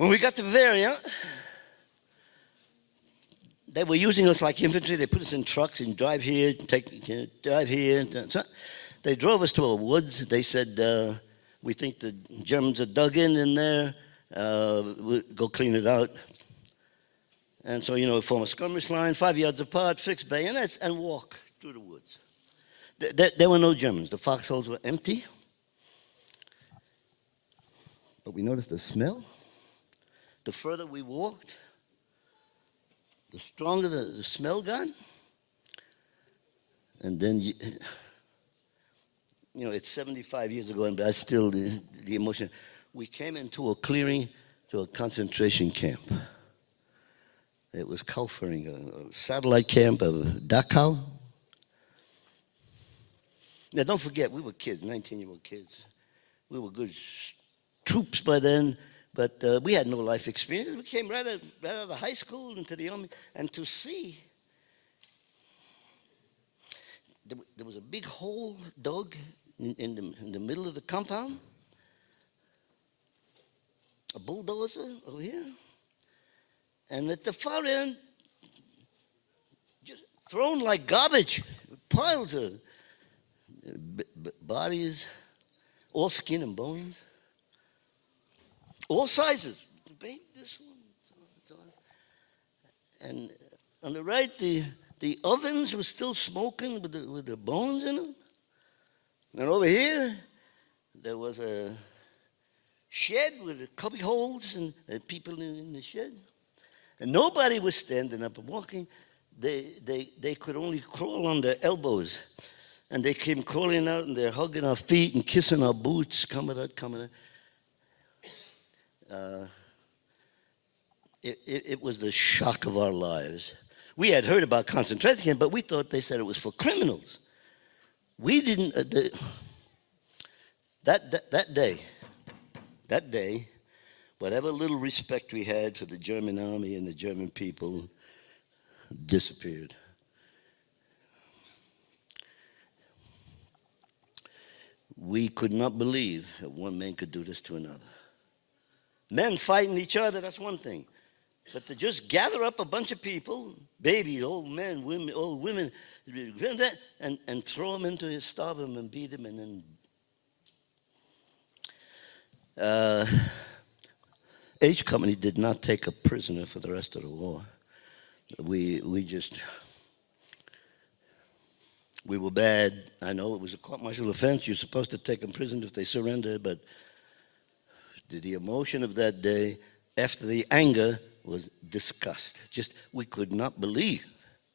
When we got to Bavaria, they were using us like infantry. They put us in trucks and drive here, drive here. So they drove us to a woods. They said, we think the Germans are dug in there. We'll go clean it out. And so, form a skirmish line, 5 yards apart, fix bayonets, and walk through the woods. There were no Germans. The foxholes were empty. But we noticed the smell. The further we walked, the stronger the smell got. And then, it's 75 years ago, but I still, the emotion. We came into a clearing, to a concentration camp. It was Kaufering, a satellite camp of Dachau. Now, don't forget, we were kids, 19-year-old kids. We were good troops by then, but we had no life experience. We came right out of high school into the army, and to see, there was a big hole dug in the middle of the compound, a bulldozer over here, and at the far end, just thrown like garbage, piles of bodies, all skin and bones, all sizes. This one, and on the right, the ovens were still smoking with the bones in them. And over here, there was a shed with a cubby holes and people in the shed. And nobody was standing up and walking. They could only crawl on their elbows. And they came crawling out and they're hugging our feet and kissing our boots, coming out. It was the shock of our lives. We had heard about concentration camps, but we thought they said it was for criminals. We didn't, that day, whatever little respect we had for the German army and the German people disappeared. We could not believe that one man could do this to another. Men fighting each other, that's one thing. But to just gather up a bunch of people, babies, old men, women, old women, and throw them into it, starve them and beat them, and then H Company did not take a prisoner for the rest of the war. We were bad. I know it was a court-martial offense. You're supposed to take them prisoner if they surrender, but the emotion of that day, after the anger, was disgust. We could not believe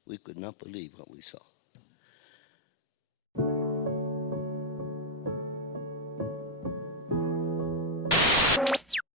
what we saw.